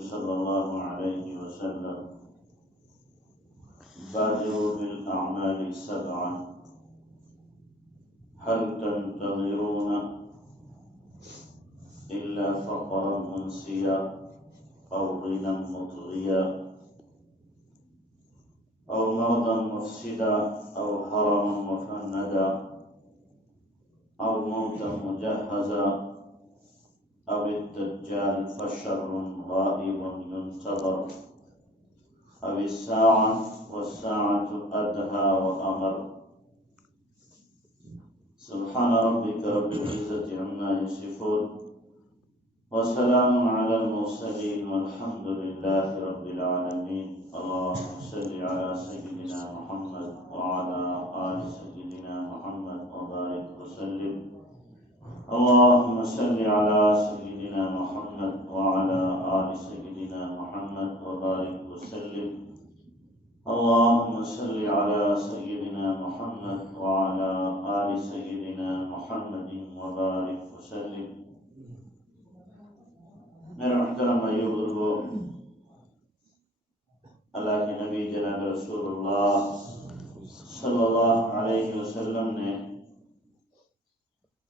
صلى الله عليه وسلم بادروا بالأعمال سبعا هل تنتظرون إلا فقرا منسيا أو غنى مطغيا أو مرضا مفسدا أو هرما مفندا أو موتا مجهزا أو الدجال فشر غائب ينتظر أو الساعة والساعة أدهى وأمر. سبحان ربك رب العزة عما يصفون وسلام على المرسلين والحمد لله رب العالمين. اللهم صل على سيدنا محمد وعلى آل سيدنا محمد وبارك وسلم. اللهم صل على سيدنا محمد وعلى آل سيدنا محمد وبارك وسلم. اللهم صل على سيدنا محمد وعلى آل سيدنا محمد وبارك وسلم. میرے محترم بھائیو بزرگو، اللہ کے نبی جناب رسول اللہ صلی اللہ علیہ وسلم نے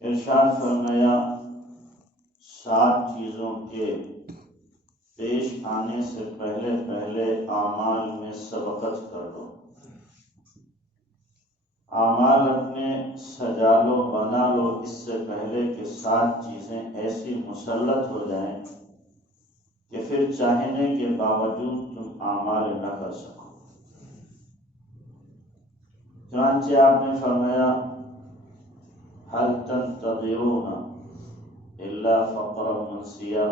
ارشاد فرمایا 7 چیزوں کے پیش آنے سے پہلے اعمال میں سبقت کر لو. اعمال اپنے سجا لو، بنا لو، اس سے پہلے کہ 7 چیزیں ایسی مسلط ہو جائیں کہ پھر چاہنے کے باوجود تم اعمال نہ کر سکو. چنانچہ آپ نے فرمایا هل تنتظرون الا فقرا منسیا،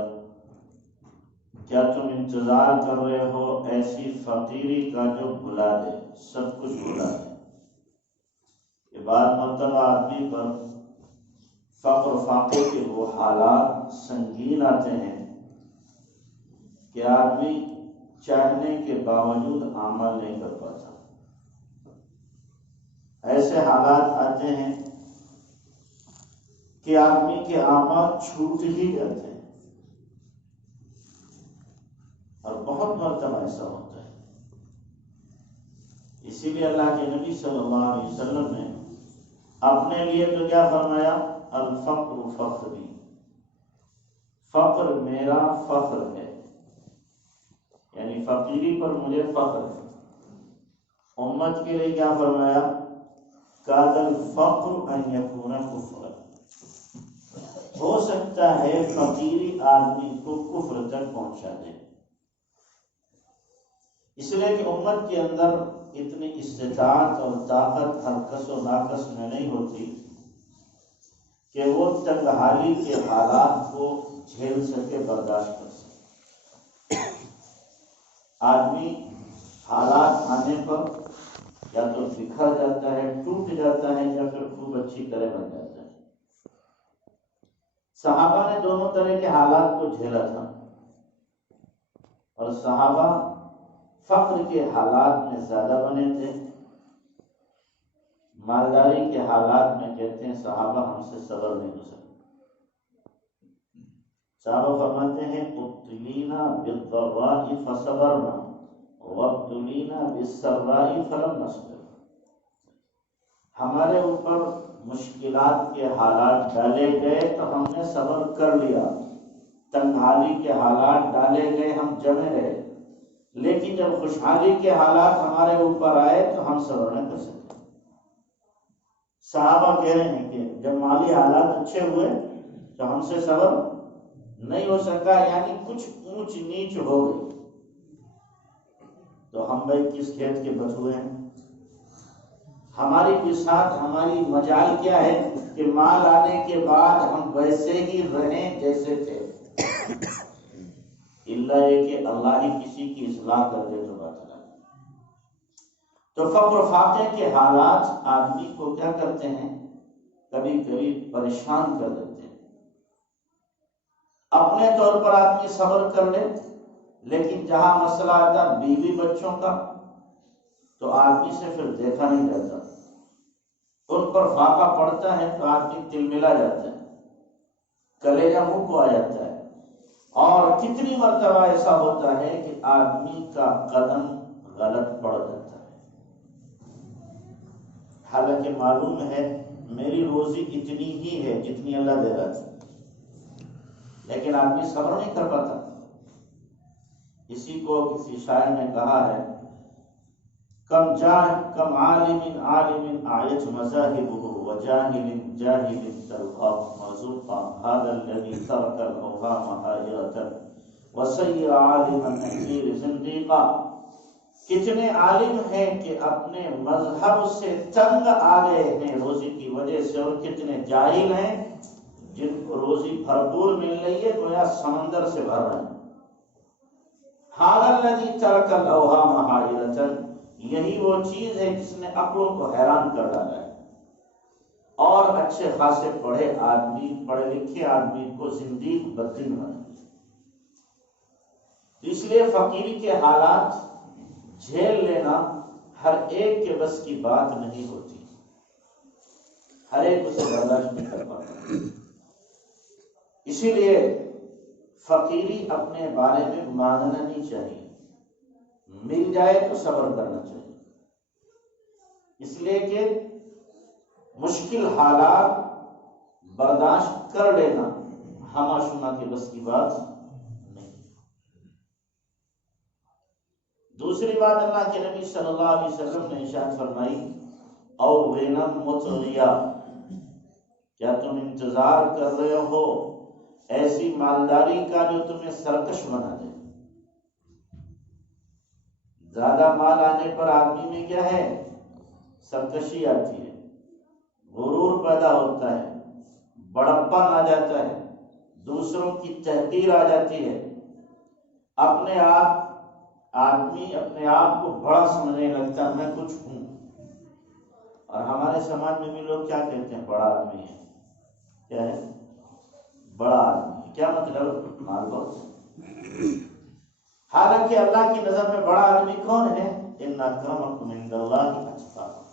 کیا تم انتظار کر رہے ہو ایسی فقیری کا جو بھلا دے، سب کچھ بھلا دے. یہ بات مرتبہ آدمی پر فقر و فاقے کے وہ حالات سنگین آتے ہیں کہ آدمی چاہنے کے باوجود عمل نہیں کر پاتا. ایسے حالات آتے ہیں کہ آدمی کے اعمال چھوٹ ہی جاتے ہیں، اور بہت مرتبہ ایسا ہوتا ہے. اسی لیے اللہ کے نبی صلی اللہ علیہ وسلم نے اپنے لیے تو کیا فرمایا؟ الفقر فخری، فقر میرا فخر ہے، یعنی فقیری پر مجھے فخر ہے. امت کے لیے کیا فرمایا؟ کاد الفقر ان یکون کفرا، ہو سکتا ہے فقیری آدمی کو کفر تک پہنچا دے. اس لیے کہ امت کے اندر اتنی استطاعت اور طاقت ہر کس و ناقص میں نہیں ہوتی کہ وہ تنگحالی کے حالات کو جھیل سکے، برداشت کر سکے. آدمی حالات آنے پر یا تو بکھر جاتا ہے، ٹوٹ جاتا ہے، یا پھر خوب اچھی طرح بن جاتا ہے. صحابہ نے دونوں طرح کے حالات کو جھیلا تھا، اور صحابہ فقر کے حالات میں زیادہ بنے تھے. مالداری کے حالات میں کہتے ہیں صحابہ ہم سے صبر نہیں ہو سکتے. صحابہ فرماتے ہیں ابتلینا بالضراء فصبرنا وابتلینا بالسراء فلم نصبر، ہمارے اوپر مشکلات کے حالات ڈالے گئے تو ہم نے صبر کر لیا، تنگحالی کے حالات ڈالے گئے ہم جمے رہے، لیکن جب خوشحالی کے حالات ہمارے اوپر آئے تو ہم صبر نہ کر سکے. صحابہ کہہ رہے ہیں کہ جب مالی حالات اچھے ہوئے تو ہم سے صبر نہیں ہو سکا، یعنی کچھ اونچ نیچ ہو گئی. تو ہم بھائی کس کھیت کے بچھوے ہیں؟ ہماری بساط، ہماری مجال کیا ہے کہ مال آنے کے بعد ہم ویسے ہی رہیں جیسے تھے، اللہ یہ کہ اللہ ہی کسی کی اصلاح کر دے تو بات الگ. تو فقر و فاقے کے حالات آدمی کو کیا کرتے ہیں؟ کبھی کبھی پریشان کر دیتے ہیں. اپنے طور پر آدمی صبر کر لے، لیکن جہاں مسئلہ آتا بیوی بچوں کا تو آدمی سے پھر دیکھا نہیں جاتا. ان پر فاقہ پڑتا ہے تو آدمی تل ملا جاتا ہے، کلیجہ منہ کو آ جاتا ہے. اور کتنی مرتبہ ایسا ہوتا ہے کہ آدمی کا قدم غلط پڑ جاتا ہے، حالانکہ معلوم ہے میری روزی اتنی ہی ہے جتنی اللہ دے رہا تھا، لیکن آدمی صبر نہیں کر پاتا۔ اسی کو کسی شاعر نے کہا ہے، کم عالم آیت مذاہبہ وجاہل جاہل تلقاہ مرزوقا هذا الذي ترك الاوهام حائرة وسیر عالما نکیر زندیقا۔ کتنے عالم ہیں کہ اپنے مذہب سے تنگ آ گئے ہیں روزی کی وجہ سے، اور کتنے جاہل ہیں جن کو روزی بھرپور مل رہی ہے گویا سمندر سے بھر رہے ہیں۔ هذا الذي ترك الاوهام حائرة، یہی وہ چیز ہے جس نے عقلوں کو حیران کر ڈالا ہے، اور اچھے خاصے پڑھے لکھے آدمی کو زندگی بددین بنا۔ اس لیے فقیری کے حالات جھیل لینا ہر ایک کے بس کی بات نہیں ہوتی، ہر ایک اسے برداشت نہیں کر پاتا۔ اسی لیے فقیری اپنے بارے میں مانگنا نہیں چاہیے، مل جائے تو صبر کرنا چاہیے، اس لیے کہ مشکل حالات برداشت کر لینا ہمہ شمہ کے بس کی بات نہیں۔ دوسری بات اللہ کے نبی صلی اللہ علیہ وسلم نے ارشاد فرمائی، او غنم مطغیہ، کیا تم انتظار کر رہے ہو ایسی مالداری کا جو تمہیں سرکش بنا دے؟ زیادہ مال آنے پر آدمی میں کیا ہے؟ سرکشی آتی ہے، غرور پیدا ہوتا ہے، بڑپن آ جاتا ہے، دوسروں کی تحقیر آ جاتی ہے، آدمی اپنے آپ کو بڑا سمجھنے لگتا ہے، میں کچھ ہوں۔ اور ہمارے سماج میں بھی لوگ کیا کہتے ہیں؟ بڑا آدمی ہے۔ کیا ہے؟ بڑا آدمی۔ کیا مطلب؟ مال بہت۔ حالانکہ اللہ کی نظر میں بڑا آدمی کون ہے؟ ان اکرمکم عند اللہ اتقاکم،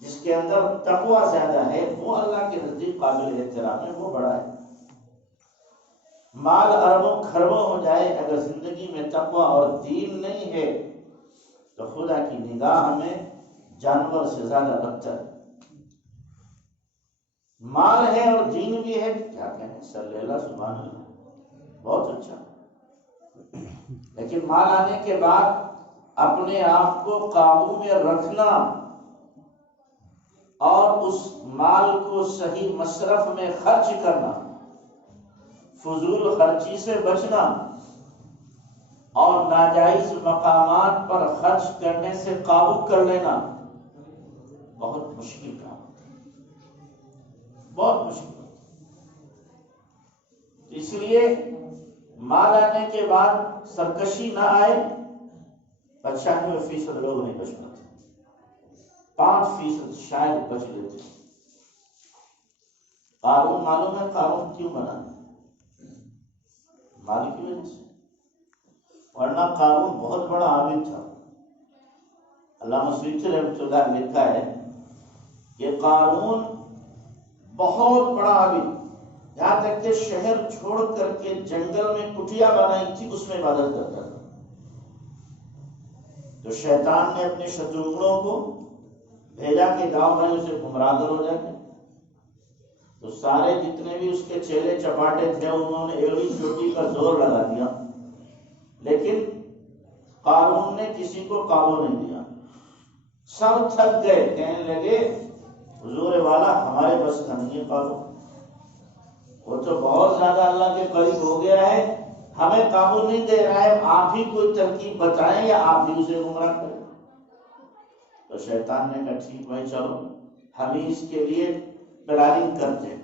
جس کے اندر تقوی زیادہ ہے وہ اللہ کے نزدیک قابل احترام ہے، وہ بڑا ہے۔ مال اربوں خربوں ہو جائے، اگر زندگی میں تقوی اور دین نہیں ہے تو خدا کی نگاہ میں جانور سے زیادہ بدتر ہے۔ مال ہے اور دین بھی ہے، کیا کہیں، صلی اللہ سبحان اللہ، بہت اچھا۔ لیکن مال آنے کے بعد اپنے آپ کو قابو میں رکھنا اور اس مال کو صحیح مصرف میں خرچ کرنا، فضول خرچی سے بچنا اور ناجائز مقامات پر خرچ کرنے سے قابو کر لینا بہت مشکل کام ہے، بہت مشکل۔ اس لیے مال آنے کے بعد سرکشی نہ آئے، 95% لوگ نہیں بچ پاتے، 5% شاید بچ لیتے۔ قارون معلوم ہے قارون کیوں بنا؟ مال کی وجہ سے، ورنہ قارون بہت بڑا عابد تھا۔ علامہ سیوطی رحمۃ اللہ نے لکھا ہے کہ قارون بہت بڑا عابد، یہاں تک کہ شہر چھوڑ کر کے جنگل میں کٹیا بنائی تھی، اس میں عبادت کرتا تھا۔ تو شیطان نے اپنے شترنگڑوں کو بھیجا کہ جاؤ بھائی اسے گمراہ کرو جا کے۔ تو سارے جتنے بھی اس کے چیلے چپاٹے تھے انہوں نے ایڑی چوٹی کا زور لگا دیا، لیکن قارون نے کسی کو قابو نہیں دیا۔ سب تھک گئے، کہنے لگے حضور والا ہمارے بس کا نہیں ہے قابو، وہ تو بہت زیادہ اللہ کے قریب ہو گیا ہے، ہمیں قابو نہیں دے رہا ہے، آپ ہی کوئی ترکیب بتائیں یا آپ ہی اسے گمراہ کریں۔ تو شیطان نے کہا ٹھیک بھائی چلو ہم ہی اس کے لیے پلاننگ کرتے ہیں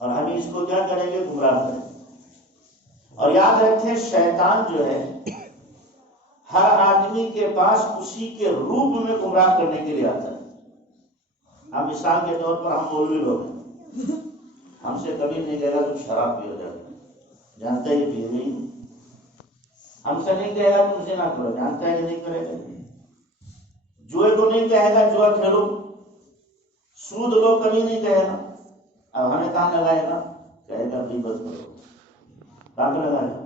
اور ہم اس کو کیا کریں گے؟ گمراہ کریں گے۔ اور یاد رکھیں شیطان جو ہے ہر آدمی کے پاس اسی کے روپ میں گمراہ کرنے کے لیے آتا ہے۔ اب مثال کے طور پر ہم مولوی لوگ ہیں، ہم سے کبھی نہیں کہے گا تم شراب پیو جاؤ، جانتا ہے پیے نہیں۔ ہم سے نہیں کہے گا تم سے نہ کرو، جانتا ہے کہ نہیں کرے گا۔ جوئے کو نہیں کہے گا جوا کھیلو، سود لو کبھی نہیں کہے گا۔ اب ہمیں کہاں لگائے گا؟ کہے گا غیبت کرو، تاک لگائے گا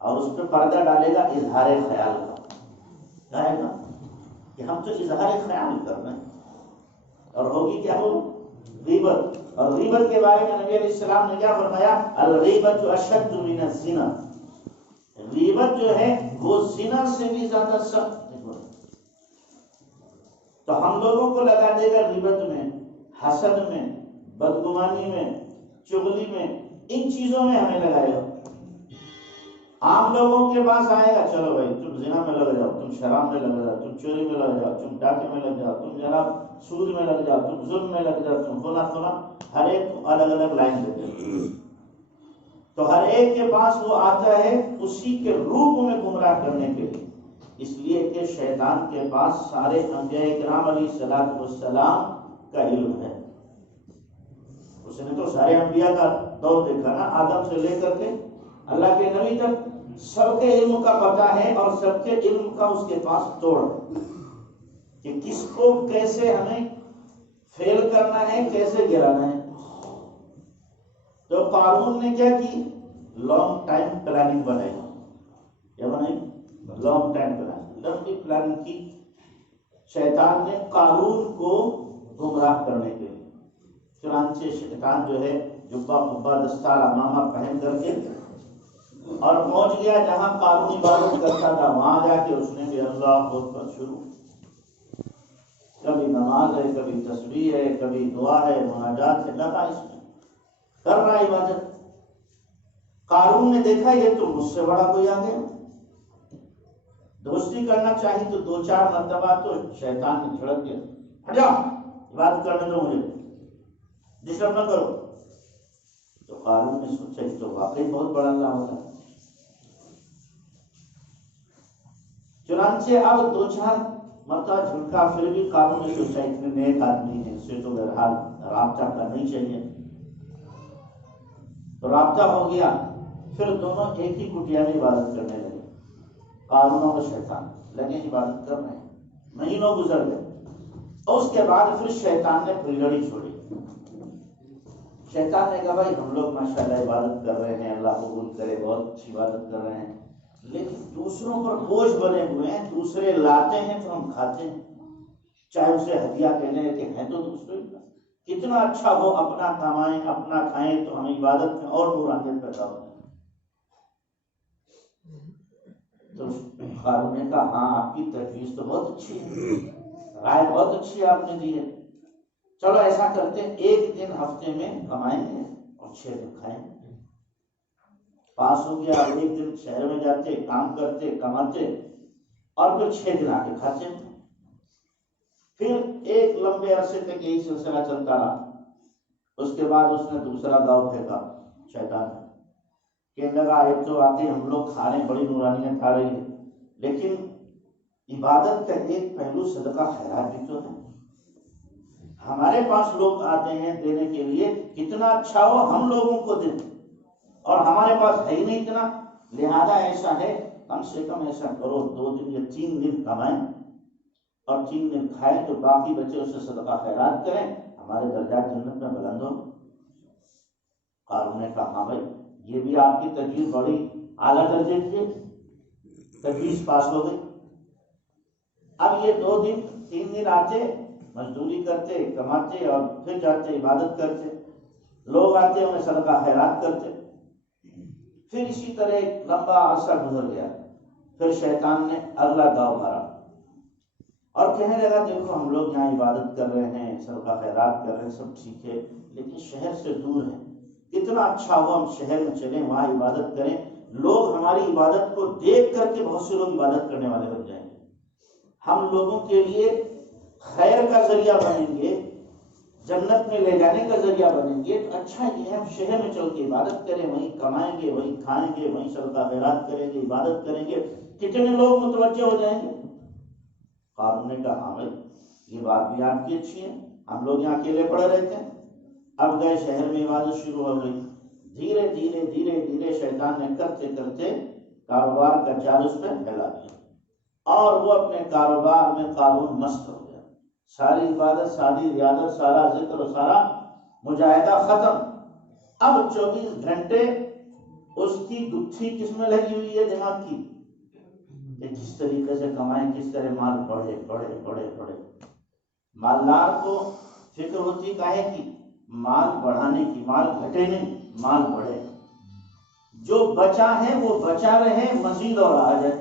اور اس پہ پردہ ڈالے گا اظہار خیال کا، کہے گا کہ ہم تو اظہار خیال کر رہے ہیں، اور ہوگی کیا ہو؟ غیبت۔ اور غیبت کے بارے میں نبی علیہ السلام نے کیا فرمایا؟ الغیبت اشد من الزنا، غیبت جو ہے وہ زنا سے بھی زیادہ سخت ہے۔ تو ہم لوگوں کو لگا دے گا غیبت میں، حسد میں، بدگمانی میں، چغلی میں، ان چیزوں میں ہمیں لگائے گا۔ عام لوگوں کے پاس آئے گا، چلو بھائی تم زنا میں لگ جاؤ، تم شراب میں لگ جاؤ، تم چوری میں لگ جاؤ، تم ڈاکے میں لگ جاؤ، تم جناب سود میں لگ جاؤ، تم ظلم میں لگ جاؤ، تم فلاں، ہر ایک الگ الگ لائن دیتے ہیں۔ تو ہر ایک کے پاس وہ آتا ہے اسی کے روپ میں گمراہ کرنے کے لیے، اس لیے کہ شیطان کے پاس سارے انبیاء کرام علیہ السلام کا علم ہے۔ اس نے تو سارے انبیاء کا دور دیکھا نا، آدم سے لے کر کے اللہ کے نبی تک سب کے علم کا پتہ ہے، اور سب کے علم کا اس کے پاس توڑ ہے کہ کس کو کیسے ہمیں فیل کرنا ہے، کیسے گرانا ہے۔ تو قارون نے کیا کی؟ لانگ ٹائم پلاننگ بنائی۔ کیا بنائی؟ لانگ ٹائم پلاننگ، لمبی پلاننگ کی شیطان نے قارون کو گمراہ کرنے کے لیے۔ چنانچہ شیطان جو ہے جبہ قبہ دستار امامہ پہن کر کے اور پہنچ گیا جہاں قارون عبادت کرتا تھا، وہاں جا کے اس نے بھی اللہ اکبر شروع، کبھی نماز ہے، کبھی تسبیح ہے، کبھی دعا ہے، مناجات ہے، لگا اس میں کر رہا عبادت۔ قارون نے دیکھا یہ تو مجھ سے بڑا کوئی آ گیا، دوستی کرنا چاہی تو 2-4 مرتبہ تو شیطان نے جھڑک دیا، ہٹ جاؤ عبادت کرنے دو، مجھے ڈسٹرب نہ کرو۔ تو قارون نے سوچا کہ تو واقعی بہت بڑا اللہ ہوگا، چنانچہ اب 2-4 مرتبہ جھٹکا، پھر بھی قارون نے سوچا اتنے نیک آدمی ہیں، اس سے تو بہرحال رابطہ کرنا ہی چاہیے۔ تو رابطہ ہو گیا، پھر دونوں ایک ہی کٹیا میں عبادت کرنے لگے، قارون اور شیطان لگے عبادت کر رہے ہیں۔ مہینوں گزر گئے، اور اس کے بعد پھر شیطان نے پھلگڑی چھوڑی۔ شیطان نے کہا بھائی ہم لوگ ماشاءاللہ عبادت کر رہے ہیں، اللہ قبول کرے، بہت اچھی عبادت کر رہے ہیں، لیکن دوسروں پر بوجھ بنے ہوئے ہیں، دوسرے لاتے ہیں تو ہم کھاتے ہیں، چاہے اسے ہدیہ کہنے کہ ہیں تو دوسرے کا، کتنا اچھا ہو اپنا کمائیں اپنا کھائیں تو ہمیں عبادت میں اور نورانیت پیدا ہوتی ہے۔ تو قارون نے کہا ہاں آپ کی تجویز تو بہت اچھی ہے، رائے بہت اچھی آپ نے دی ہے، چلو ایسا کرتے ہیں 1 دن ہفتے میں کمائیں گے اور 6 دن کھائیں گے۔ پاس ہو گیا، 1 دن شہر میں جاتے، کام کرتے، کماتے، اور پھر 6 دن آ کے کھاتے۔ پھر ایک لمبے عرصے تک یہی سلسلہ چلتا رہا۔ اس کے بعد اس نے دوسرا داؤ پھینکا شیطان نے، کہنے لگا ایک تو واقعی ہم لوگ کھا رہے ہیں، بڑی نورانیت آ رہی ہے، لیکن عبادت کا ایک پہلو صدقہ خیرات بھی تو ہے، ہمارے پاس لوگ آتے ہیں دینے کے لیے، کتنا اچھا ہو ہم لوگوں کو دیں، اور ہمارے پاس ہے ہی نہیں اتنا، لہذا ایسا ہے کم سے کم ایسا کرو 2 دن یا 3 دن کمائیں اور 3 دن کھائیں، تو باقی بچے اسے صدقہ خیرات کریں، ہمارے درجات جنت میں بلند ہو۔ قارون نے کہا ہاں بھائی یہ بھی آپ کی تجویز بڑی اعلیٰ درجے کی ہے، تجویز پاس ہو گئی۔ اب یہ 2 دن 3 دن آتے، مزدوری کرتے، کماتے، اور پھر جاتے عبادت کرتے، لوگ آتے انہیں صدقہ خیرات کرتے، پھر اسی طرح ایک لمبا عرصہ گزر گیا۔ پھر شیطان نے اگلا داؤ مارا اور کہنے لگا دیکھو ہم لوگ یہاں عبادت کر رہے ہیں، صدقہ خیرات کر رہے ہیں، سب ٹھیک ہے، لیکن شہر سے دور ہے، کتنا اچھا ہو ہم شہر میں چلیں، وہاں عبادت کریں، لوگ ہماری عبادت کو دیکھ کر کے بہت سے لوگ عبادت کرنے والے بن جائیں گے، ہم لوگوں کے لیے خیر کا ذریعہ بنیں گے، جنت میں لے جانے کا ذریعہ بنیں گے، تو اچھا یہ ہے ہم شہر میں چل کے عبادت کریں، وہیں کمائیں گے، وہیں کھائیں گے، وہیں صدقہ خیرات کریں گے، عبادت کریں گے، کتنے لوگ متوجہ ہو جائیں گے۔ قارون نے کہا ہاں بھائی یہ بات بھی آپ کی اچھی ہے، ہم لوگ یہاں اکیلے پڑے رہتے ہیں۔ اب گئے شہر میں، عبادت شروع ہو گئی، دھیرے دھیرے دھیرے دھیرے شیطان نے کرتے کرتے کاروبار کا جال اس پہ پھیلا دیا، اور وہ اپنے کاروبار میں قارون مست ہو گیا، ساری عبادت، ساری ریاضت، سارا ذکر و سارا مجاہدہ ختم۔ اب 24 گھنٹے اس کی گتھی کس میں لگی ہوئی ہے؟ دماغ کی، کہ کس طریقے سے کمائیں، کس طرح مال بڑھے بڑھے بڑھے بڑھے۔ مالدار کو فکر ہوتی کاہے کی؟ مال بڑھانے کی، مال گھٹے نہیں، مال بڑھے، جو بچا ہے وہ بچا رہے، مزید اور آ جائے۔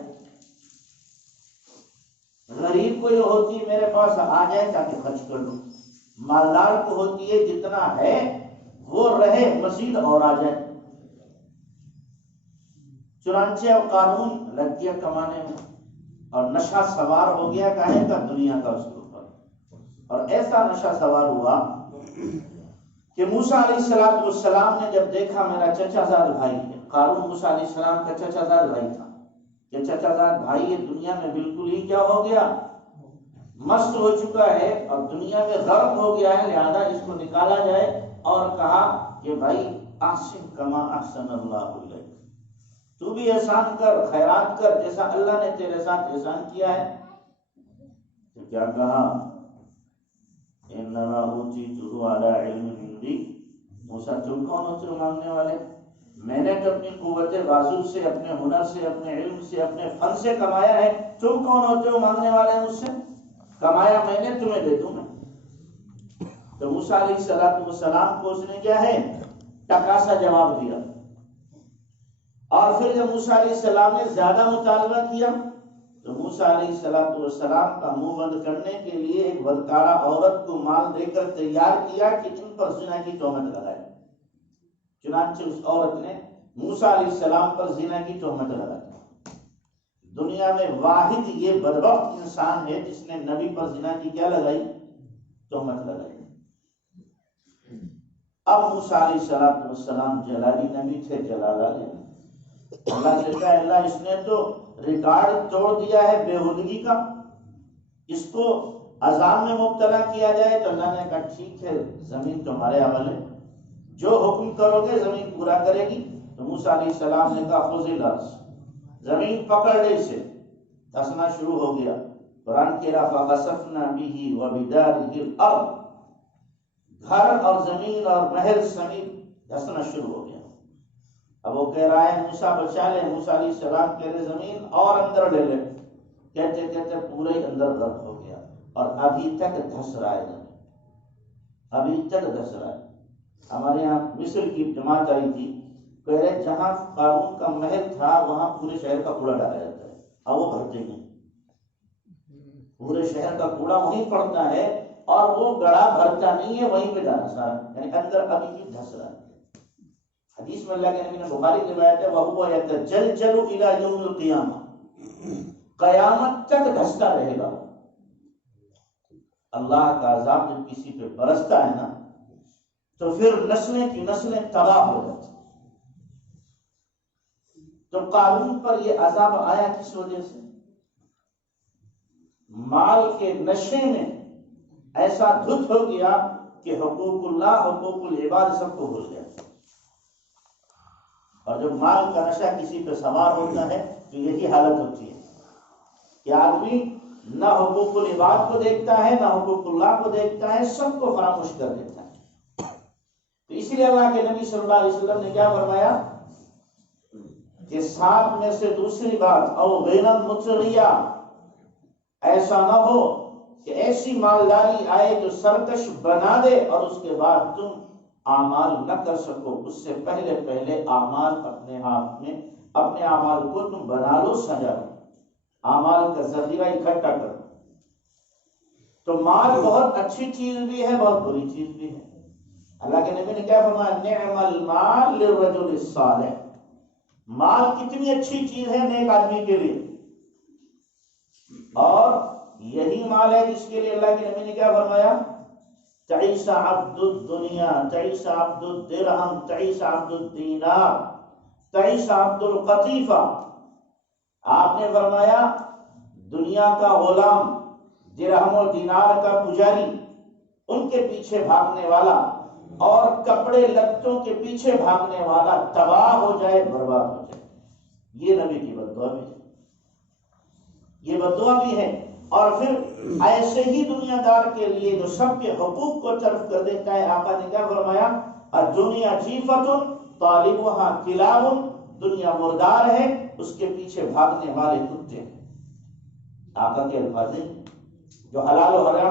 غریب کو یہ ہوتی ہے میرے پاس آ جائے تاکہ خرچ کر دوں، مالدار کو ہوتی ہے جتنا ہے وہ رہے، مزید اور آ جائے۔ چنانچہ اب قانون لگ گیا کمانے میں، اور نشہ سوار ہو گیا کاہے کا؟ دنیا کا اس کے اوپر۔ اور ایسا نشہ سوار ہوا کہ موسیٰ علیہ السلام نے جب دیکھا میرا چچا زاد بھائی ہے، قارون موسیٰ علیہ السلام کا چچا زاد بھائی تھا، کہ چچا زاد بھائی یہ دنیا میں بالکل ہی کیا ہو گیا؟ مست ہو چکا ہے اور دنیا میں غرق ہو گیا ہے، لہذا اس کو نکالا جائے۔ اور کہا کہ بھائی احسن کما احسن اللہ علیک، تو بھی احسان کر، خیرات کر جیسا اللہ نے تیرے ساتھ احسان کیا ہے۔ تو کیا کہا؟ انما اوتیتہ علی علم عندی، موسیٰ تم کون ہوتے ہو مانگنے والے؟ میں نے تو اپنی قوت بازو سے، اپنے ہنر سے، اپنے علم سے، اپنے فن سے کمایا ہے، تم کون ہوتے ہو مانگنے والے ہیں مجھ سے؟ کمایا میں نے، تمہیں دے دوں میں۔ تو موسیٰ علیہ السلام کو اس نے کیا ہے؟ ٹکا سا جواب دیا۔ اور پھر جب موسیٰ علیہ السلام نے زیادہ مطالبہ کیا تو موسیٰ علیہ السلام کا منہ بند کرنے کے لیے ایک بدکارہ عورت کو مال دے کر تیار کیا کہ ان پر زنا کی تہمت لگائے۔ چنانچہ اس عورت نے موسیٰ علیہ السلام پر زنا کی تہمت لگائی۔ دنیا میں واحد یہ بدبخت انسان ہے جس نے نبی پر زنا کی کیا لگائی؟ تہمت لگائی۔ اب موسیٰ علیہ السلام جلالی نبی تھے، جلالہ نے اللہ سے کہا اللہ اس نے تو ریکارڈ توڑ دیا ہے بےہودگی کا، اس کو عذاب میں مبتلا کیا جائے۔ تو اللہ نے کہا ٹھیک ہے، زمین تمہارے حوالے، جو حکم کرو گے زمین پورا کرے گی۔ تو موسیٰ علیہ السلام نے کہا خذ الارض، زمین پکڑ لے، اسے دھسنا شروع ہو گیا۔ قرآن کہہ رہا فخسفنا به وبداره الارض، گھر اور زمین اور محل سمیت دھسنا شروع ہو گیا۔ اب وہ کہہ رہا ہے موسیٰ بچا لے، موسیٰ علیہ السلام کہہ رہے زمین اور اندر لے لے، کہتے کہتے پورے اندر غرق ہو گیا، اور ابھی تک دھس رہا ہے زمین، ابھی تک دھس رہا ہے۔ ہمارے یہاں مصر کی جماعت آئی تھی، کہہ رہے جہاں قارون کا محل تھا وہاں پورے شہر کا کوڑا ڈالا جاتا ہے، اب وہ بھرتے نہیں، پورے شہر کا کوڑا وہیں پڑتا ہے اور وہ گڑا بھرتا نہیں ہے، وہیں پہ ڈالا سارا، یعنی اندر ابھی بھی دھس رہا ہے۔ حدیث میں اللہ کے نبی نے بخاری کی روایت ہے وَهُوَ يَتَجَلْجَلُ إِلَى يَوْمِ الْقِيَامَةِ، قیامت تک دھستا رہے گا۔ اللہ کا عذاب جب کسی پہ برستا ہے نا تو پھر نسلیں کی نسلیں تباہ ہو جاتی۔ تو قارون پر یہ عذاب آیا کس وجہ سے؟ مال کے نشے میں ایسا دھت ہو گیا کہ حقوق اللہ، حقوق العباد سب کو بھول گیا۔ اور جب مال کا نشہ کسی پہ سوار ہوتا ہے تو یہی حالت ہوتی ہے کہ آدمی نہ حقوق العباد کو دیکھتا ہے، نہ حقوق اللہ کو دیکھتا ہے، سب کو فراموش کر دیتا ہے۔ تو اس لیے اللہ کے نبی صلی اللہ علیہ وسلم نے کیا فرمایا کہ 7 میں سے دوسری بات او غینا مطغیہ، ایسا نہ ہو کہ ایسی مالداری آئے جو سرکش بنا دے اور اس کے بعد تم اعمال نہ کر سکو، اس سے پہلے پہلے اعمال اپنے ہاتھ میں، اپنے اعمال کو تم بنا لو، سجا لو، اعمال کا ذخیرہ اکٹھا کرو۔ تو مال بہت اچھی چیز بھی ہے، بہت بری چیز بھی ہے۔ اللہ کے نبی نے کیا فرمایا نعم المال للرجل الصالح، مال کتنی اچھی چیز ہے نیک آدمی کے لیے، اور یہی مال ہے جس کے لیے اللہ کے نبی نے کیا فرمایا تعیس عبد الدنیا، تعیس عبد الدرہم، تعیس عبد الدینار، تعیس عبد القطیفہ۔ آپ نے فرمایا دنیا کا غلام، درہم و دینار کا پجاری، ان کے پیچھے بھاگنے والا اور کپڑے لتوں کے پیچھے بھاگنے والا تباہ ہو جائے، برباد ہو جائے۔ یہ نبی کی بد دعا بھی ہے، یہ بد دعا بھی ہے۔ اور پھر ایسے ہی دنیا دار کے لیے جو سب کے حقوق کو طرف کر دیتا ہے، آقا نے کیا فرمایا الدنیا جیفۃ طالبها کلاب دنیا مردار ہے، اس کے پیچھے بھاگنے والے کتے ہیں۔ آقا کے الفاظ ہیں جو حلال و حرام